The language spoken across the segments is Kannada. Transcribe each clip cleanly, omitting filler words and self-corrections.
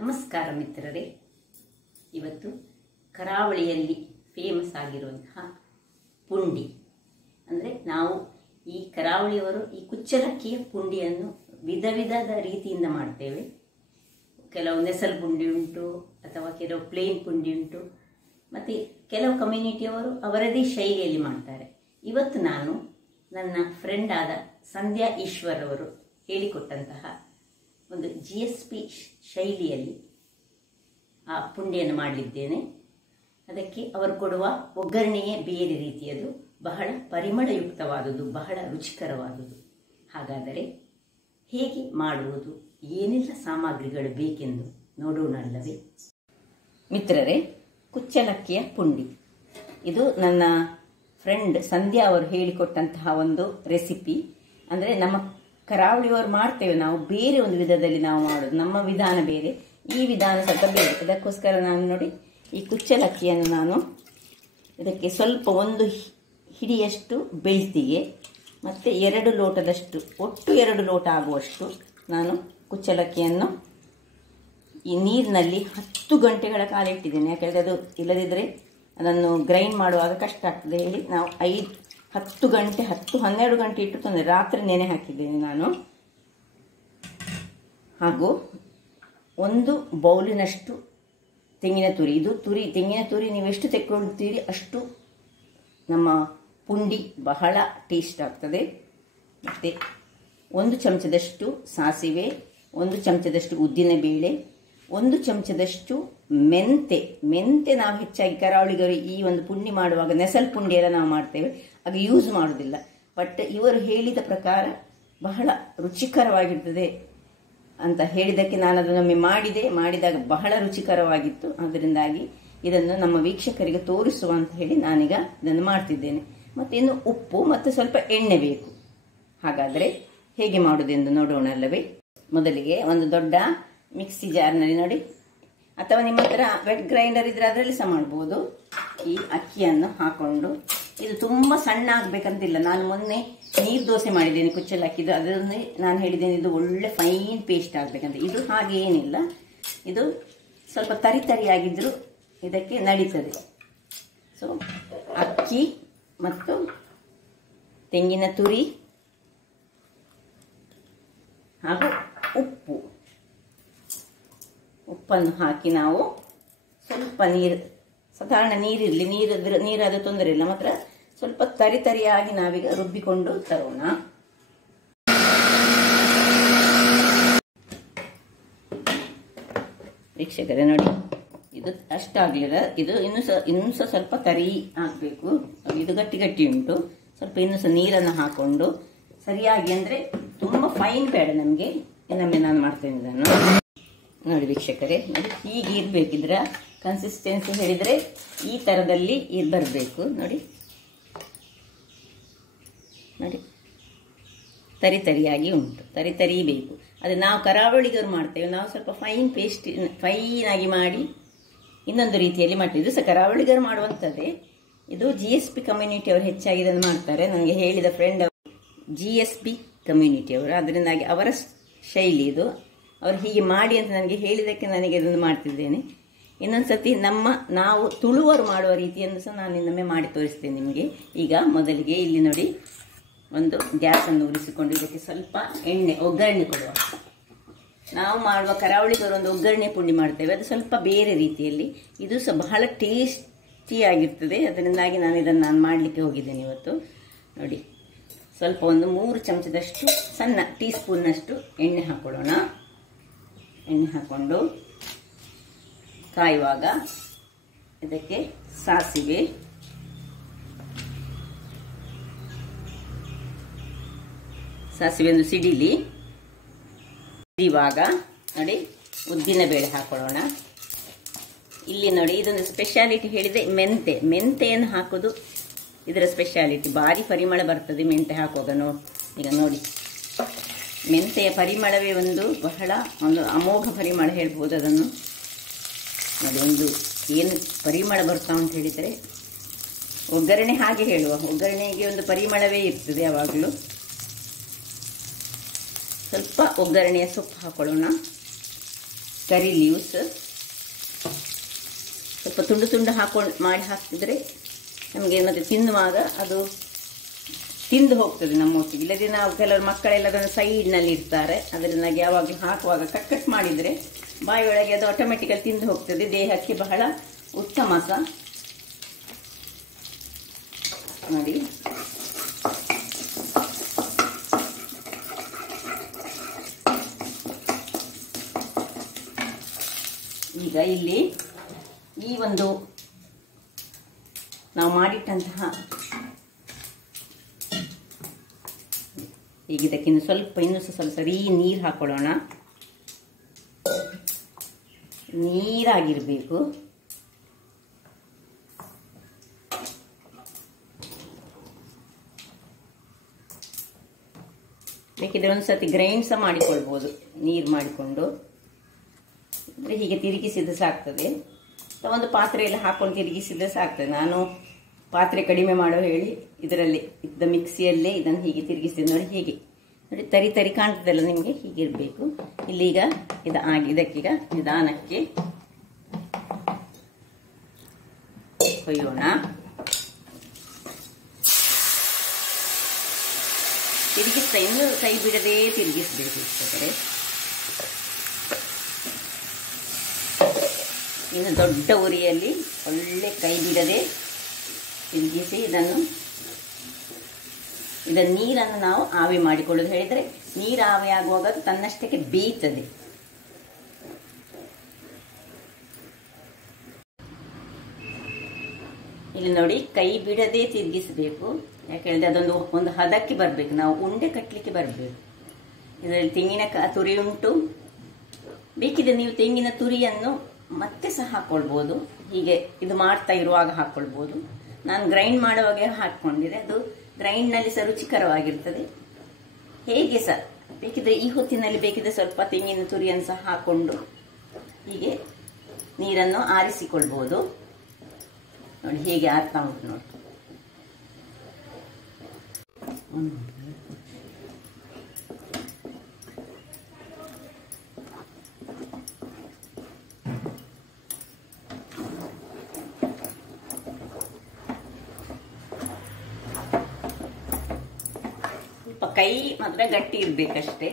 ನಮಸ್ಕಾರ ಮಿತ್ರರೇ. ಇವತ್ತು ಕರಾವಳಿಯಲ್ಲಿ ಫೇಮಸ್ ಆಗಿರುವಂತಹ ಪುಂಡಿ ಅಂದರೆ ನಾವು ಈ ಕರಾವಳಿಯವರು ಈ ಕುಚ್ಚಲಕ್ಕಿಯ ಪುಂಡಿಯನ್ನು ವಿಧ ವಿಧದ ರೀತಿಯಿಂದ ಮಾಡ್ತೇವೆ. ಕೆಲವು ನೆಸಲ್ ಪುಂಡಿ ಉಂಟು, ಅಥವಾ ಕೆಲವು ಪ್ಲೇನ್ ಪುಂಡಿ ಉಂಟು, ಮತ್ತು ಕೆಲವು ಕಮ್ಯುನಿಟಿಯವರು ಅವರದೇ ಶೈಲಿಯಲ್ಲಿ ಮಾಡ್ತಾರೆ. ಇವತ್ತು ನಾನು ನನ್ನ ಫ್ರೆಂಡ್ ಆದ ಸಂಧ್ಯಾ ಈಶ್ವರ್ ಅವರು ಹೇಳಿಕೊಟ್ಟಂತಹ ಒಂದು GSP ಶೈಲಿಯಲ್ಲಿ ಆ ಪುಂಡಿಯನ್ನು ಮಾಡಲಿದ್ದೇನೆ. ಅದಕ್ಕೆ ಅವರು ಕೊಡುವ ಒಗ್ಗರಣೆಯೇ ಬೇರೆ ರೀತಿಯದು, ಬಹಳ ಪರಿಮಳಯುಕ್ತವಾದುದು, ಬಹಳ ರುಚಿಕರವಾದುದು. ಹಾಗಾದರೆ ಹೇಗೆ ಮಾಡುವುದು, ಏನೆಲ್ಲ ಸಾಮಗ್ರಿಗಳು ಬೇಕೆಂದು ನೋಡೋಣಲ್ಲವೇ ಮಿತ್ರರೇ? ಕುಚ್ಚಲಕ್ಕಿಯ ಪುಂಡಿ ಇದು ನನ್ನ ಫ್ರೆಂಡ್ ಸಂಧ್ಯಾ ಅವರು ಹೇಳಿಕೊಟ್ಟಂತಹ ಒಂದು ರೆಸಿಪಿ. ಅಂದರೆ ನಮ್ಮ ಕರಾವಳಿಯವರು ಮಾಡ್ತೇವೆ, ನಾವು ಬೇರೆ ಒಂದು ವಿಧದಲ್ಲಿ ನಾವು ಮಾಡೋದು, ನಮ್ಮ ವಿಧಾನ ಬೇರೆ, ಈ ವಿಧಾನ ಸ್ವಲ್ಪ ಬೇರೆ. ಅದಕ್ಕೋಸ್ಕರ ನಾನು ನೋಡಿ ಈ ಕುಚ್ಚಲಕ್ಕಿಯನ್ನು ನಾನು ಇದಕ್ಕೆ ಸ್ವಲ್ಪ ಒಂದು ಹಿಡಿಯಷ್ಟು ಬೆಳ್ತಿಗೆ ಮತ್ತು 2 ಲೋಟದಷ್ಟು, ಒಟ್ಟು 2 ಲೋಟ ಆಗುವಷ್ಟು ನಾನು ಕುಚ್ಚಲಕ್ಕಿಯನ್ನು ಈ ನೀರಿನಲ್ಲಿ 10 ಗಂಟೆಗಳ ಕಾಲ ಇಟ್ಟಿದ್ದೇನೆ. ಯಾಕೆಂದರೆ ಅದು ಇಲ್ಲದಿದ್ದರೆ ಅದನ್ನು ಗ್ರೈಂಡ್ ಮಾಡುವಾಗ ಕಷ್ಟ ಆಗ್ತದೆ ಹೇಳಿ ನಾವು 10 ಗಂಟೆ 10-12 ಗಂಟೆ ಇಟ್ಟು ತೊಂದರೆ, ರಾತ್ರಿ ನೆನೆ ಹಾಕಿದ್ದೇನೆ ನಾನು. ಹಾಗೂ 1 ಬೌಲಿನಷ್ಟು ತೆಂಗಿನ ತುರಿ. ಇದು ತೆಂಗಿನ ತುರಿ ನೀವು ಎಷ್ಟು ತೆಕ್ಕೊಳ್ತೀರಿ ಅಷ್ಟು ನಮ್ಮ ಪುಂಡಿ ಬಹಳ ಟೇಸ್ಟ್ ಆಗ್ತದೆ. ಮತ್ತು 1 ಚಮಚದಷ್ಟು ಸಾಸಿವೆ, 1 ಚಮಚದಷ್ಟು ಉದ್ದಿನಬೇಳೆ, 1 ಚಮಚದಷ್ಟು ಮೆಂತೆ ನಾವು ಹೆಚ್ಚಾಗಿ ಕರಾವಳಿಗರು ಈ ಒಂದು ಪುಂಡಿ ಮಾಡುವಾಗ ನೆಸಲ್ ಪುಂಡಿ ಎಲ್ಲ ನಾವು ಮಾಡ್ತೇವೆ, ಆಗ ಯೂಸ್ ಮಾಡೋದಿಲ್ಲ. ಬಟ್ ಇವರು ಹೇಳಿದ ಪ್ರಕಾರ ಬಹಳ ರುಚಿಕರವಾಗಿರ್ತದೆ ಅಂತ ಹೇಳಿದ್ದಕ್ಕೆ ನಾನು ಅದನ್ನೊಮ್ಮೆ ಮಾಡಿದಾಗ ಬಹಳ ರುಚಿಕರವಾಗಿತ್ತು. ಅದರಿಂದಾಗಿ ಇದನ್ನು ನಮ್ಮ ವೀಕ್ಷಕರಿಗೆ ತೋರಿಸುವ ಅಂತ ಹೇಳಿ ನಾನೀಗ ಇದನ್ನು ಮಾಡ್ತಿದ್ದೇನೆ. ಮತ್ತು ಇನ್ನು ಉಪ್ಪು ಮತ್ತು ಸ್ವಲ್ಪ ಎಣ್ಣೆ ಬೇಕು. ಹಾಗಾದರೆ ಹೇಗೆ ಮಾಡುವುದೆಂದು ನೋಡೋಣಲ್ಲವೇ? ಮೊದಲಿಗೆ ಒಂದು ದೊಡ್ಡ ಮಿಕ್ಸಿ ಜಾರ್ನಲ್ಲಿ ನೋಡಿ, ಅಥವಾ ನಿಮ್ಮ ಹತ್ರ ವೆಟ್ ಗ್ರೈಂಡರ್ ಇದ್ರೆ ಅದರಲ್ಲಿ ಸಹ ಮಾಡ್ಬೋದು. ಈ ಅಕ್ಕಿಯನ್ನು ಹಾಕೊಂಡು, ಇದು ತುಂಬ ಸಣ್ಣ ಆಗಬೇಕಂತಿಲ್ಲ. ನಾನು ಮೊನ್ನೆ ನೀರು ದೋಸೆ ಮಾಡಿದ್ದೇನೆ ಕುಚ್ಚಲಕ್ಕಿದು, ಅದರಲ್ಲಿ ನಾನು ಹೇಳಿದ್ದೇನೆ ಇದು ಒಳ್ಳೆ ಫೈನ್ ಪೇಸ್ಟ್ ಆಗಬೇಕಂತ. ಇದು ಹಾಗೆ ಏನಿಲ್ಲ, ಇದು ಸ್ವಲ್ಪ ತರಿಯಾಗಿದ್ದರೂ ಇದಕ್ಕೆ ನಡೀತದೆ. ಸೊ ಅಕ್ಕಿ ಮತ್ತು ತೆಂಗಿನ ತುರಿ ಹಾಗೂ ಉಪ್ಪನ್ನು ಹಾಕಿ ನಾವು ಸ್ವಲ್ಪ ನೀರು, ಸಾಧಾರಣ ನೀರಿರಲಿ, ನೀರಾದ ತೊಂದರೆ ಇಲ್ಲ, ಮಾತ್ರ ಸ್ವಲ್ಪ ತರಿಯಾಗಿ ನಾವೀಗ ರುಬ್ಬಿಕೊಂಡು ತರೋಣ. ವೀಕ್ಷಕರೇ ನೋಡಿ, ಇದು ಅಷ್ಟಾಗಲಿಲ್ಲ, ಇದು ಇನ್ನೂ ಸಹ ಸ್ವಲ್ಪ ತರಿ ಹಾಕಬೇಕು. ಇದು ಗಟ್ಟಿ ಉಂಟು, ಸ್ವಲ್ಪ ಇನ್ನೂ ಸಹ ನೀರನ್ನು ಹಾಕೊಂಡು ಸರಿಯಾಗಿ, ಅಂದರೆ ತುಂಬ ಫೈನ್ ಬೇಡ ನಮಗೆ. ಇನ್ನೊಮ್ಮೆ ನಾನು ಮಾಡ್ತೇನೆ ಇದನ್ನು ನೋಡಿ ವೀಕ್ಷಕರೇ. ನೋಡಿ ಹೀಗೆ ಇರಬೇಕಿದ್ರ ಕನ್ಸಿಸ್ಟೆನ್ಸಿ ಹೇಳಿದರೆ ಈ ಥರದಲ್ಲಿ ಬರಬೇಕು. ನೋಡಿ ತರಿಯಾಗಿ ಉಂಟು, ತರಿ ಬೇಕು. ಅದು ನಾವು ಕರಾವಳಿಗರು ಮಾಡ್ತೇವೆ, ನಾವು ಸ್ವಲ್ಪ ಫೈನಾಗಿ ಮಾಡಿ ಇನ್ನೊಂದು ರೀತಿಯಲ್ಲಿ ಮಾಡ್ತೇವೆ. ಇದು ಸಹ ಕರಾವಳಿಗರು ಮಾಡುವಂಥದ್ದೇ. ಇದು GSP ಕಮ್ಯುನಿಟಿ ಅವರು ಹೆಚ್ಚಾಗಿ ಇದನ್ನು ಮಾಡ್ತಾರೆ. ನನಗೆ ಹೇಳಿದ ಫ್ರೆಂಡ್ GSP ಕಮ್ಯುನಿಟಿ ಅವರು, ಅದರಿಂದಾಗಿ ಅವರ ಶೈಲಿ ಇದು. ಅವರು ಹೀಗೆ ಮಾಡಿ ಅಂತ ನನಗೆ ಹೇಳಿದ್ದಕ್ಕೆ ನನಗೆ ಇದನ್ನು ಮಾಡ್ತಿದ್ದೇನೆ. ಇನ್ನೊಂದು ಸತಿ ನಾವು ತುಳುವರು ಮಾಡುವ ರೀತಿಯನ್ನು ಸಹ ನಾನು ಇನ್ನೊಮ್ಮೆ ಮಾಡಿ ತೋರಿಸ್ತೇನೆ ನಿಮಗೆ. ಈಗ ಮೊದಲಿಗೆ ಇಲ್ಲಿ ನೋಡಿ, ಒಂದು ಗ್ಯಾಸನ್ನು ಉರಿಸಿಕೊಂಡು ಇದಕ್ಕೆ ಸ್ವಲ್ಪ ಎಣ್ಣೆ, ಒಗ್ಗರಣೆ ಕೊಡುವ. ನಾವು ಮಾಡುವ ಕರಾವಳಿಗರು ಒಂದು ಒಗ್ಗರಣೆ ಪುಂಡಿ ಮಾಡ್ತೇವೆ, ಅದು ಸ್ವಲ್ಪ ಬೇರೆ ರೀತಿಯಲ್ಲಿ. ಇದು ಸಹ ಬಹಳ ಟೇಸ್ಟಿಯಾಗಿರ್ತದೆ. ಅದರಿಂದಾಗಿ ನಾನು ಇದನ್ನು ಮಾಡಲಿಕ್ಕೆ ಹೋಗಿದ್ದೇನೆ ಇವತ್ತು. ನೋಡಿ ಸ್ವಲ್ಪ ಒಂದು 3 ಚಮಚದಷ್ಟು ಸಣ್ಣ ಟೀ ಸ್ಪೂನ್ನಷ್ಟು ಎಣ್ಣೆ ಹಾಕೊಳ್ಳೋಣ. ಎಣ್ಣೆ ಹಾಕೊಂಡು ಕಾಯುವಾಗ ಇದಕ್ಕೆ ಸಾಸಿವೆ, ಒಂದು ಸಿಡಿಲಿ. ಇವಾಗ ನೋಡಿ ಉದ್ದಿನಬೇಳೆ ಹಾಕೊಳ್ಳೋಣ. ಇಲ್ಲಿ ನೋಡಿ ಇದೊಂದು ಸ್ಪೆಷಾಲಿಟಿ ಹೇಳಿದೆ, ಮೆಂತೆಯನ್ನು ಹಾಕೋದು ಇದರ ಸ್ಪೆಷಾಲಿಟಿ. ಭಾರಿ ಪರಿಮಳ ಬರ್ತದೆ ಮೆಂತೆ ಹಾಕುವಾಗ. ಈಗ ನೋಡಿ ಮೆಂತೆಯ ಪರಿಮಳವೇ ಬಹಳ ಅಮೋಘ ಪರಿಮಳ ಹೇಳ್ಬೋದು ಅದನ್ನು. ನೋಡಿ ಒಂದು ಏನು ಪರಿಮಳ ಬರ್ತಾ ಅಂತ ಹೇಳಿದರೆ, ಒಗ್ಗರಣೆ ಹಾಗೆ ಹೇಳುವ, ಒಗ್ಗರಣೆಗೆ ಒಂದು ಪರಿಮಳವೇ ಇರ್ತದೆ ಯಾವಾಗಲೂ. ಸ್ವಲ್ಪ ಒಗ್ಗರಣೆಯ ಸೊಪ್ಪು ಹಾಕೊಳ್ಳೋಣ. ಕರಿ ಲೀವ್ಸ್ ಸ್ವಲ್ಪ ತುಂಡು ತುಂಡು ಮಾಡಿ ಹಾಕ್ತಿದ್ರೆ ನಮಗೆ ಮತ್ತೆ ತಿನ್ನುವಾಗ ಅದು ತಿಂದು ಹೋಗ್ತದೆ ನಮ್ಮೊಟ್ಟಿಗೆ. ಇಲ್ಲದೆ ನಾವು ಕೆಲವರು ಮಕ್ಕಳೆಲ್ಲ ಅದನ್ನು ಸೈಡ್ನಲ್ಲಿ ಇರ್ತಾರೆ, ಅದರಿಂದಾಗಿ ಯಾವಾಗಲೂ ಹಾಕುವಾಗ ಕಟ್ ಮಾಡಿದರೆ ಬಾಯಿಯೊಳಗೆ ಅದು ಆಟೋಮೆಟಿಕಲಿ ತಿಂದು ಹೋಗ್ತದೆ. ದೇಹಕ್ಕೆ ಬಹಳ ಉತ್ತಮ ಸಹ. ನೋಡಿ ಈಗ ಇಲ್ಲಿ ಈ ಒಂದು ನಾವು ಮಾಡಿಟ್ಟಂತಹ ಈಗ ಇದಕ್ಕೆ ಇನ್ನೂ ಸ್ವಲ್ಪ ಸರಿ ನೀರು ಹಾಕೊಳ್ಳೋಣ. ನೀರಾಗಿರಬೇಕು. ಬೇಕಿದ್ರೆ ಒಂದ್ಸತಿ ಗ್ರೈಂಡ್ ಸಹ ಮಾಡಿಕೊಳ್ಬೋದು ನೀರು ಮಾಡಿಕೊಂಡು. ಅಂದರೆ ಹೀಗೆ ತಿರುಗಿಸಿದ್ರೆ ಸಾಕ್ತದೆ. ಒಂದು ಪಾತ್ರೆಯಲ್ಲಿ ಹಾಕೊಂಡು ತಿರುಗಿಸಿದ್ರೆ ಸಾಕ್ತದೆ. ನಾನು ಪಾತ್ರೆ ಕಡಿಮೆ ಮಾಡೋ ಹೇಳಿ ಇದರಲ್ಲಿ ಇದ್ದ ಮಿಕ್ಸಿಯಲ್ಲೇ ಇದನ್ನು ಹೀಗೆ ತಿರುಗಿಸಿದೆ. ನೋಡಿ ಹೇಗೆ ನೋಡಿ ತರಿ ತರಿ ಕಾಣ್ತದಲ್ಲ ನಿಮಗೆ, ಹೀಗಿರಬೇಕು. ಇಲ್ಲೀಗ ಇದಕ್ಕೀಗ ನಿಧಾನಕ್ಕೆ ಕೊಯ್ಯೋಣ. ತಿರುಗಿಸ್ತಾ ಇನ್ನೂ ಕೈ ಬಿಡದೆ ತಿರುಗಿಸ್ಬೇಕು. ಇಷ್ಟೇ ಇನ್ನು ದೊಡ್ಡ ಉರಿಯಲ್ಲಿ ಒಳ್ಳೆ ಕೈ ಬಿಡದೆ ತಿರುಗಿಸಿ ಇದನ್ನು ನೀರನ್ನು ನಾವು ಆವಿ ಮಾಡಿಕೊಳ್ಳೋದು. ಹೇಳಿದರೆ ನೀರು ಆವಿ ಆಗುವಾಗ ಅದು ತನ್ನಷ್ಟಕ್ಕೆ ಬೇಯ್ತದೆ. ಇಲ್ಲಿ ನೋಡಿ ಕೈ ಬಿಡದೆ ತಿರುಗಿಸಬೇಕು. ಯಾಕೆ ಹೇಳಿದ್ರೆ ಒಂದು ಹದಕ್ಕೆ ಬರಬೇಕು, ನಾವು ಉಂಡೆ ಕಟ್ಟಲಿಕ್ಕೆ ಬರಬೇಕು. ಇದರಲ್ಲಿ ತೆಂಗಿನ ತುರಿ ಉಂಟು. ಬೇಕಿದ್ರೆ ನೀವು ತೆಂಗಿನ ತುರಿಯನ್ನು ಮತ್ತೆ ಸಹ ಹಾಕ್ಕೊಳ್ಬೋದು. ಹೀಗೆ ಇದು ಮಾಡ್ತಾ ಇರುವಾಗ ಹಾಕ್ಕೊಳ್ಬೋದು. ನಾನು ಗ್ರೈಂಡ್ ಮಾಡುವಾಗ ಹಾಕ್ಕೊಂಡಿದ್ದೆ. ಅದು ಗ್ರೈಂಡ್ನಲ್ಲಿ ಸಹ ರುಚಿಕರವಾಗಿರ್ತದೆ. ಹೇಗೆ ಸಹ ಬೇಕಿದ್ರೆ ಈ ಹೊತ್ತಿನಲ್ಲಿ ಬೇಕಿದ್ರೆ ಸ್ವಲ್ಪ ತೆಂಗಿನ ತುರಿಯನ್ನು ಸಹ ಹಾಕ್ಕೊಂಡು ಹೀಗೆ ನೀರನ್ನು ಆರಿಸಿಕೊಳ್ಬೋದು. ನೋಡಿ ಹೇಗೆ ಆಗ್ತಾ ಉಂಟು ನೋಡಿ. ಸ್ವಲ್ಪ ಕೈ ಮಾತ್ರ ಗಟ್ಟಿ ಇರ್ಬೇಕಷ್ಟೇ.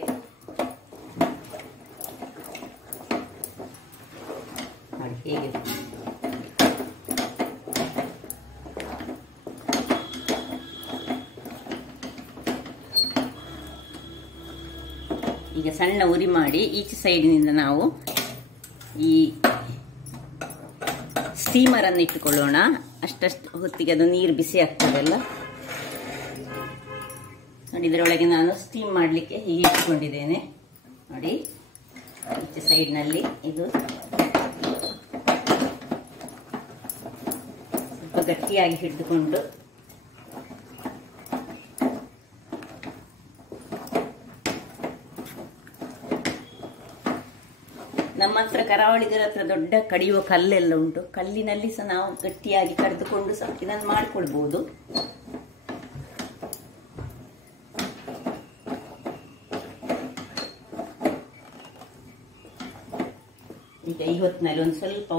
ನೋಡಿ ಹೇಗೆ ಈಗ ಸಣ್ಣ ಉರಿ ಮಾಡಿ ಈಚೆ ಸೈಡಿನಿಂದ ನಾವು ಈ ಸ್ಟೀಮರ್ ಅನ್ನು ಇಟ್ಟುಕೊಳ್ಳೋಣ. ಅಷ್ಟಷ್ಟು ಹೊತ್ತಿಗೆ ಅದು ನೀರು ಬಿಸಿ ಆಗ್ತದಲ್ಲ ನೋಡಿ. ಇದರೊಳಗೆ ನಾನು ಸ್ಟೀಮ್ ಮಾಡಲಿಕ್ಕೆ ಹೀಗೆ ಇಟ್ಕೊಂಡಿದ್ದೇನೆ ನೋಡಿ. ಈಚೆ ಸೈಡ್ನಲ್ಲಿ ಇದು ಸ್ವಲ್ಪ ಗಟ್ಟಿಯಾಗಿ ಹಿಡಿದುಕೊಂಡು ನಮ್ಮ ಹತ್ರ ಕರಾವಳಿಗರ ಹತ್ರ ದೊಡ್ಡ ಕಡಿಯುವ ಕಲ್ಲೆಲ್ಲ ಉಂಟು. ಕಲ್ಲಿನಲ್ಲಿ ಸಹ ನಾವು ಗಟ್ಟಿಯಾಗಿ ಕರೆದುಕೊಂಡು ಸಹ ಇದನ್ನು ಮಾಡಿಕೊಳ್ಬಹುದು. ಈಗ ಈ ಹೊತ್ತಿನಲ್ಲಿ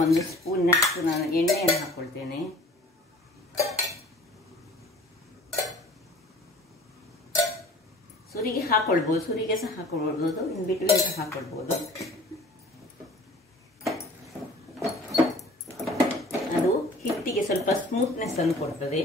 ಒಂದು ಸ್ಪೂನ್ನಷ್ಟು ನಾನು ಎಣ್ಣೆಯನ್ನು ಹಾಕೊಳ್ತೇನೆ. ಸುರಿಗೆ ಹಾಕೊಳ್ಬಹುದು, ಸುರಿಗೆ ಸಹ ಹಾಕೊಳ್ಬಹುದು, ಇನ್ ಬಿಟ್ವೀನ್ ಸಹ ಹಾಕೊಳ್ಬಹುದು. ಅದು ಹಿಟ್ಟಿಗೆ ಸ್ವಲ್ಪ ಸ್ಮೂತ್ನೆಸ್ ಅನ್ನು ಕೊಡ್ತದೆ.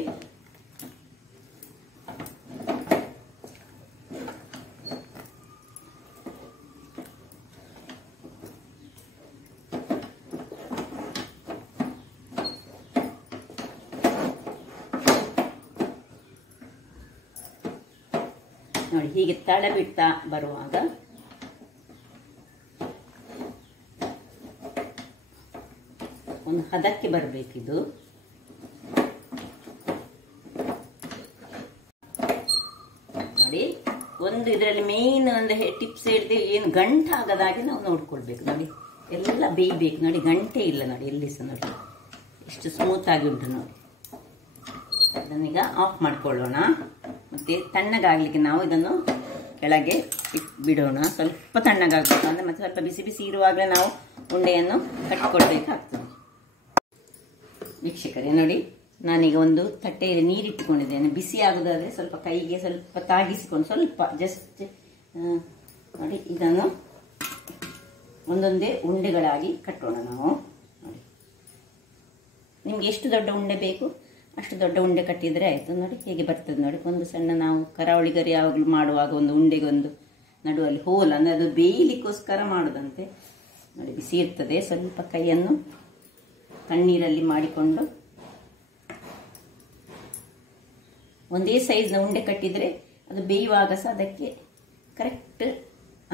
ನೋಡಿ ಹೀಗೆ ತಳ ಬಿಡ್ತಾ ಬರುವಾಗ ಒಂದು ಹದಕ್ಕೆ ಬರಬೇಕಿದು. ನೋಡಿ ಒಂದು ಇದರಲ್ಲಿ ಮೇನ್ ಒಂದು ಟಿಪ್ಸ್ ಹೇಳಿದ್ರೆ ಏನು ಗಂಟೆ ಆಗದಾಗೆ ನಾವು ನೋಡ್ಕೊಳ್ಬೇಕು. ನೋಡಿ ಎಲ್ಲ ಬೇಯಬೇಕು. ನೋಡಿ ಗಂಟೆ ಇಲ್ಲ ನೋಡಿ ಎಲ್ಲಿ ಸಹ. ನೋಡಿ ಎಷ್ಟು ಸ್ಮೂತ್ ಆಗಿ ಉಂಟು ನೋಡಿ. ಇದನ್ನೀಗ ಆಫ್ ಮಾಡ್ಕೊಳ್ಳೋಣ. ಮತ್ತೆ ತಣ್ಣಗಾಗ್ಲಿಕ್ಕೆ ನಾವು ಇದನ್ನು ಕೆಳಗೆ ಬಿಡೋಣ. ಸ್ವಲ್ಪ ತಣ್ಣಗಾಗಬೇಕು. ಅಂದರೆ ಮತ್ತೆ ಸ್ವಲ್ಪ ಬಿಸಿ ಬಿಸಿ ಇರುವಾಗಲೇ ನಾವು ಉಂಡೆಯನ್ನು ಕಟ್ಟಿಕೊಳ್ಬೇಕಾಗ್ತದೆ. ವೀಕ್ಷಕರೇ ನೋಡಿ, ನಾನೀಗ ಒಂದು ತಟ್ಟೆಯಲ್ಲಿ ನೀರಿಟ್ಟುಕೊಂಡಿದ್ದೇನೆ. ಬಿಸಿ ಆಗುದಾದ್ರೆ ಸ್ವಲ್ಪ ಕೈಗೆ ಸ್ವಲ್ಪ ತಾಗಿಸಿಕೊಂಡು ಸ್ವಲ್ಪ ಜಸ್ಟ್ ನೋಡಿ, ಇದನ್ನು ಒಂದೊಂದೇ ಉಂಡೆಗಳಾಗಿ ಕಟ್ಟೋಣ ನಾವು. ನೋಡಿ, ನಿಮ್ಗೆ ಎಷ್ಟು ದೊಡ್ಡ ಉಂಡೆ ಬೇಕು ಅಷ್ಟು ದೊಡ್ಡ ಉಂಡೆ ಕಟ್ಟಿದರೆ ಆಯಿತು. ನೋಡಿ ಹೇಗೆ ಬರ್ತದೆ ನೋಡಿ. ಒಂದು ಸಣ್ಣ ನಾವು ಕರಾವಳಿ ಗರಿ ಯಾವಾಗಲೂ ಮಾಡುವಾಗ ಒಂದು ಉಂಡೆಗೆ ಒಂದು ನಡುವಲ್ಲಿ ಹೋಲ್, ಅಂದರೆ ಅದು ಬೇಯಲಿಕ್ಕೋಸ್ಕರ ಮಾಡೋದಂತೆ. ನೋಡಿ ಬಿಸಿ ಇರ್ತದೆ. ಸ್ವಲ್ಪ ಕೈಯನ್ನು ತಣ್ಣೀರಲ್ಲಿ ಮಾಡಿಕೊಂಡು ಒಂದೇ ಸೈಜ್ನ ಉಂಡೆ ಕಟ್ಟಿದರೆ ಅದು ಬೇಯುವಾಗ ಸಹ ಅದಕ್ಕೆ ಕರೆಕ್ಟ್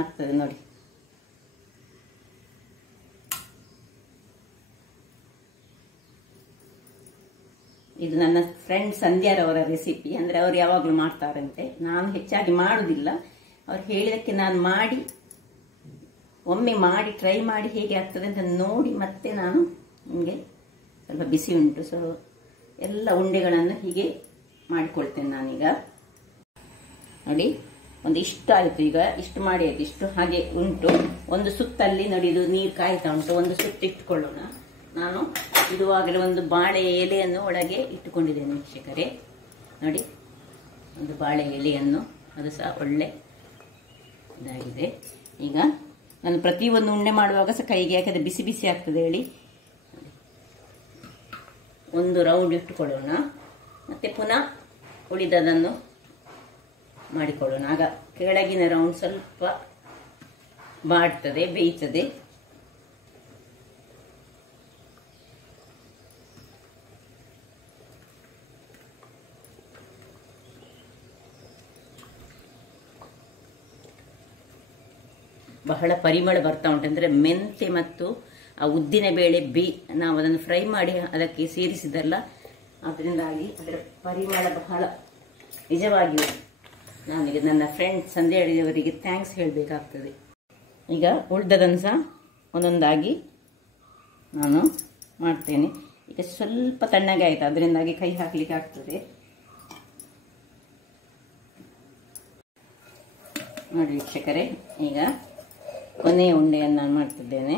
ಆಗ್ತದೆ. ನೋಡಿ, ಇದು ನನ್ನ ಫ್ರೆಂಡ್ ಸಂಧ್ಯಾರವರ ರೆಸಿಪಿ. ಅಂದರೆ ಅವರು ಯಾವಾಗಲೂ ಮಾಡ್ತಾರಂತೆ, ನಾನು ಹೆಚ್ಚಾಗಿ ಮಾಡುವುದಿಲ್ಲ. ಅವ್ರು ಹೇಳಿದಕ್ಕೆ ನಾನು ಮಾಡಿ ಒಮ್ಮೆ ಮಾಡಿ ಟ್ರೈ ಮಾಡಿ ಹೇಗೆ ಆಗ್ತದೆ ಅಂತ ನೋಡಿ ಮತ್ತೆ ನಾನು ನಿಮಗೆ ಸ್ವಲ್ಪ ಬಿಸಿ ಉಂಟು ಸೊ ಎಲ್ಲ ಉಂಡೆಗಳನ್ನು ಹೀಗೆ ಮಾಡಿಕೊಳ್ತೇನೆ ನಾನೀಗ. ನೋಡಿ, ಒಂದು ಇಷ್ಟು ಆಯಿತು. ಈಗ ಇಷ್ಟು ಮಾಡಿ ಆಯಿತು. ಇಷ್ಟು ಹಾಗೆ ಉಂಟು. ಒಂದು ಸುತ್ತಲ್ಲಿ ನೋಡಿ, ಇದು ನೀರು ಕಾಯ್ತಾ ಉಂಟು. ಒಂದು ಸುತ್ತು ಇಟ್ಕೊಳ್ಳೋಣ. ನಾನು ಇಡುವಾಗಲೇ ಒಂದು ಬಾಳೆ ಎಲೆಯನ್ನು ಒಳಗೆ ಇಟ್ಟುಕೊಂಡಿದ್ದೇನೆ ವೀಕ್ಷಕರೇ. ನೋಡಿ, ಒಂದು ಬಾಳೆ ಎಲೆಯನ್ನು, ಅದು ಸಹ ಒಳ್ಳೆ ಇದಾಗಿದೆ. ಈಗ ನಾನು ಪ್ರತಿಯೊಂದು ಉಂಡೆ ಮಾಡುವಾಗ ಸಹ ಕೈಗೆ ಯಾಕಂದರೆ ಬಿಸಿ ಬಿಸಿ ಆಗ್ತದೆ ಹೇಳಿ ಒಂದು ರೌಂಡ್ ಇಟ್ಟುಕೊಳ್ಳೋಣ. ಮತ್ತೆ ಪುನಃ ಉಳಿದದನ್ನು ಮಾಡಿಕೊಳ್ಳೋಣ. ಆಗ ಕೆಳಗಿನ ರೌಂಡ್ ಸ್ವಲ್ಪ ಬಾಡ್ತದೆ, ಬೇಯ್ತದೆ. ಬಹಳ ಪರಿಮಳ ಬರ್ತಾ ಉಂಟು. ಅಂದರೆ ಮೆಂತೆ ಮತ್ತು ಆ ಉದ್ದಿನ ಬೇಳೆ ನಾವು ಅದನ್ನು ಫ್ರೈ ಮಾಡಿ ಅದಕ್ಕೆ ಸೇರಿಸಿದಲ್ಲ, ಅದರಿಂದಾಗಿ ಅದರ ಪರಿಮಳ ಬಹಳ ನಿಜವಾಗಿಯೂ ನಾನೀಗ ನನ್ನ ಫ್ರೆಂಡ್ ಸಂಧ್ಯಾವರಿಗೆ ಥ್ಯಾಂಕ್ಸ್ ಹೇಳಬೇಕಾಗ್ತದೆ. ಈಗ ಉಳಿದದನ್ನು ಸಹ ಒಂದೊಂದಾಗಿ ನಾನು ಮಾಡ್ತೇನೆ. ಈಗ ಸ್ವಲ್ಪ ತಣ್ಣಗೆ ಆಯಿತು, ಅದರಿಂದಾಗಿ ಕೈ ಹಾಕಲಿಕ್ಕೆ ಆಗ್ತದೆ. ನೋಡಿ ವೀಕ್ಷಕರೇ, ಈಗ ಕೊನೆಯ ಉಂಡೆಯನ್ನು ನಾನು ಮಾಡ್ತಿದ್ದೇನೆ.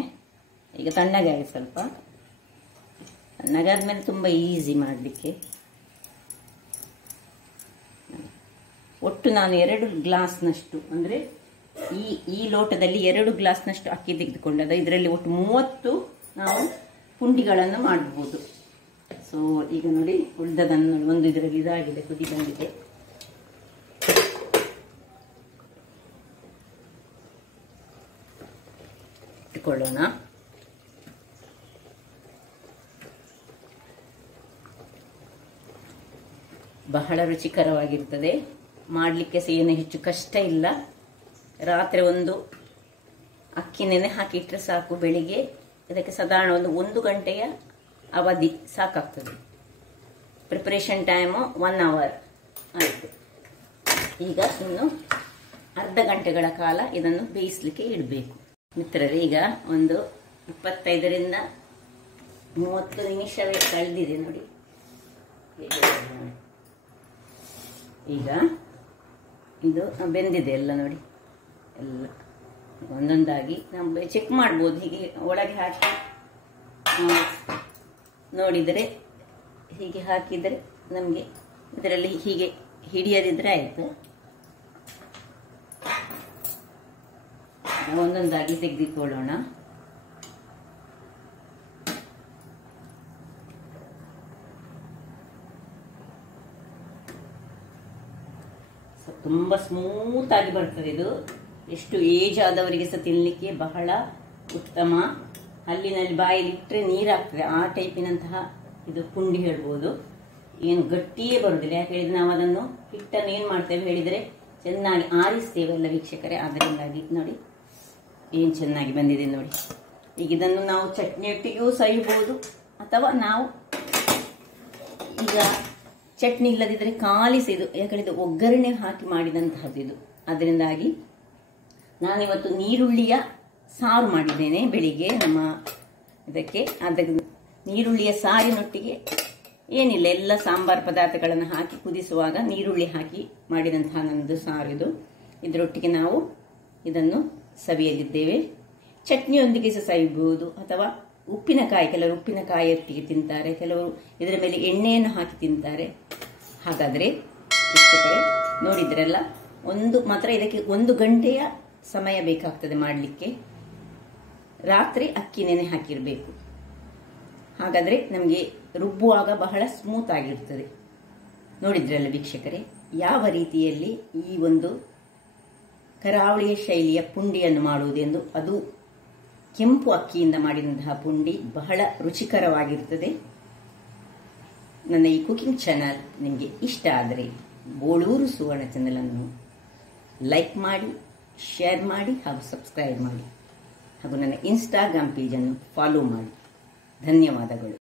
ಈಗ ತಣ್ಣಗೆ ಆಗಿ ಸ್ವಲ್ಪ ತಣ್ಣಗಾದ್ಮೇಲೆ ತುಂಬ ಈಸಿ ಮಾಡಲಿಕ್ಕೆ. ಒಟ್ಟು ನಾನು 2 ಗ್ಲಾಸ್ನಷ್ಟು, ಅಂದರೆ ಈ ಲೋಟದಲ್ಲಿ 2 ಗ್ಲಾಸ್ನಷ್ಟು ಅಕ್ಕಿ ತೆಗೆದುಕೊಂಡದ. ಇದರಲ್ಲಿ ಒಟ್ಟು 30 ನಾವು ಪುಂಡಿಗಳನ್ನು ಮಾಡಬಹುದು. ಸೊ ಈಗ ನೋಡಿ, ಉಳಿದದನ್ನು ಒಂದು ಇದರಲ್ಲಿ ಇದಾಗಿದೆ, ಕುದಿ ಬಂದಿದೆ. ಇಟ್ಟುಕೊಳ್ಳೋಣ. ಬಹಳ ರುಚಿಕರವಾಗಿರ್ತದೆ. ಮಾಡಲಿಕ್ಕೆ ಸಹ ಏನು ಹೆಚ್ಚು ಕಷ್ಟ ಇಲ್ಲ. ರಾತ್ರಿ ಒಂದು ಅಕ್ಕಿ ನೆನೆ ಹಾಕಿಟ್ರೆ ಸಾಕು, ಬೆಳಿಗ್ಗೆ ಇದಕ್ಕೆ ಸಾಧಾರಣ 1 ಗಂಟೆಯ ಅವಧಿ ಸಾಕಾಗ್ತದೆ. ಪ್ರಿಪರೇಷನ್ ಟೈಮು 1 ಅವರ್ ಆಯಿತು. ಈಗ ಇನ್ನು ಅರ್ಧ ಗಂಟೆಗಳ ಕಾಲ ಇದನ್ನು ಬೇಯಿಸಲಿಕ್ಕೆ ಇಡಬೇಕು. ಮಿತ್ರರೇ, ಈಗ ಒಂದು 25ರಿಂದ 30 ನಿಮಿಷವೇ ಕಳೆದಿದೆ ನೋಡಿ. ಈಗ ಇದು ಬೆಂದಿದೆ ಎಲ್ಲ ನೋಡಿ. ಎಲ್ಲ ಒಂದೊಂದಾಗಿ ನಾವು ಚೆಕ್ ಮಾಡ್ಬೋದು. ಹೀಗೆ ಒಳಗೆ ಹಾಕಿ ನೋಡಿದರೆ, ಹೀಗೆ ಹಾಕಿದರೆ ನಮಗೆ ಇದರಲ್ಲಿ ಹೀಗೆ ಹಿಡಿಯದಿದ್ರೆ ಆಯಿತು. ಒಂದೊಂದಾಗಿ ತೆಗೆದುಕೊಳ್ಳೋಣ. ತುಂಬ ಸ್ಮೂತ್ ಆಗಿ ಬರ್ತದೆ ಇದು. ಎಷ್ಟು ಏಜ್ ಆದವರಿಗೆ ಸಹ ತಿನ್ನಲಿಕ್ಕೆ ಬಹಳ ಉತ್ತಮ. ಹಲ್ಲಿನಲ್ಲಿ ಬಾಯಲ್ಲಿ ಇಟ್ಟರೆ ನೀರಾಗ್ತದೆ, ಆ ಟೈಪಿನಂತಹ ಇದು ಪುಂಡಿ ಹೇಳ್ಬೋದು. ಏನು ಗಟ್ಟಿಯೇ ಬರುವುದಿಲ್ಲ. ಯಾಕೆ ಹೇಳಿದ್ರೆ ನಾವು ಅದನ್ನು ಹಿಟ್ಟನ್ನು ಏನು ಮಾಡ್ತೇವೆ ಹೇಳಿದರೆ ಚೆನ್ನಾಗಿ ಆರಿಸ್ತೇವಲ್ಲ ವೀಕ್ಷಕರೇ, ಅದರಿಂದಾಗಿ ನೋಡಿ ಏನು ಚೆನ್ನಾಗಿ ಬಂದಿದೆ ನೋಡಿ. ಈಗ ಇದನ್ನು ನಾವು ಚಟ್ನಿಯೊಟ್ಟಿಗೂ ಸವಿಬಹುದು, ಅಥವಾ ನಾವು ಈಗ ಚಟ್ನಿ ಇಲ್ಲದಿದ್ದರೆ ಕಾಲಿಸಿದು, ಯಾಕಂದರೆ ಒಗ್ಗರಣೆ ಹಾಕಿ ಮಾಡಿದಂತಹದ್ದು ಇದು. ಅದರಿಂದಾಗಿ ನಾನಿವತ್ತು ನೀರುಳ್ಳಿಯ ಸಾರು ಮಾಡಿದ್ದೇನೆ ಬೆಳಿಗ್ಗೆ ನಮ್ಮ ಇದಕ್ಕೆ. ಅದಕ್ಕೆ ನೀರುಳ್ಳಿಯ ಸಾರಿನೊಟ್ಟಿಗೆ ಏನಿಲ್ಲ, ಎಲ್ಲ ಸಾಂಬಾರು ಪದಾರ್ಥಗಳನ್ನು ಹಾಕಿ ಕುದಿಸುವಾಗ ನೀರುಳ್ಳಿ ಹಾಕಿ ಮಾಡಿದಂತಹ ನಮ್ಮದು ಸಾರು ಇದು. ಇದರೊಟ್ಟಿಗೆ ನಾವು ಇದನ್ನು ಸವಿಯಲಿದ್ದೇವೆ. ಚಟ್ನಿಯೊಂದಿಗೆ ಸವಿಬಹುದು, ಅಥವಾ ಉಪ್ಪಿನಕಾಯಿ, ಕೆಲವರು ಉಪ್ಪಿನಕಾಯಿ ಒಟ್ಟಿಗೆ ತಿಂತಾರೆ, ಕೆಲವರು ಇದರ ಮೇಲೆ ಎಣ್ಣೆಯನ್ನು ಹಾಕಿ ತಿಂತಾರೆ. ಹಾಗಾದರೆ ವೀಕ್ಷಕರೇ ನೋಡಿದ್ರಲ್ಲ, ಮಾತ್ರ ಇದಕ್ಕೆ 1 ಗಂಟೆಯ ಸಮಯ ಬೇಕಾಗ್ತದೆ ಮಾಡಲಿಕ್ಕೆ. ರಾತ್ರಿ ಅಕ್ಕಿ ನೆನೆ ಹಾಕಿರಬೇಕು. ಹಾಗಾದರೆ ನಮಗೆ ರುಬ್ಬುವಾಗ ಬಹಳ ಸ್ಮೂತ್ ಆಗಿರ್ತದೆ. ನೋಡಿದ್ರಲ್ಲ ವೀಕ್ಷಕರೇ, ಯಾವ ರೀತಿಯಲ್ಲಿ ಈ ಒಂದು ಕರಾವಳಿಯ ಶೈಲಿಯ ಪುಂಡಿಯನ್ನು ಮಾಡುವುದೆಂದು. ಅದು ಕೆಂಪು ಅಕ್ಕಿಯಿಂದ ಮಾಡಿದಂತಹ ಪುಂಡಿ ಬಹಳ ರುಚಿಕರವಾಗಿರುತ್ತದೆ. ನನ್ನ ಈ ಕುಕಿಂಗ್ ಚಾನಲ್ ನಿಮಗೆ ಇಷ್ಟ ಆದರೆ ಬೋಳೂರು ಸುವರ್ಣ ಚಾನಲನ್ನು ಲೈಕ್ ಮಾಡಿ, ಶೇರ್ ಮಾಡಿ ಹಾಗೂ ಸಬ್ಸ್ಕ್ರೈಬ್ ಮಾಡಿ, ಹಾಗೂ ನನ್ನ ಇನ್ಸ್ಟಾಗ್ರಾಮ್ ಪೇಜನ್ನು ಫಾಲೋ ಮಾಡಿ. ಧನ್ಯವಾದಗಳು.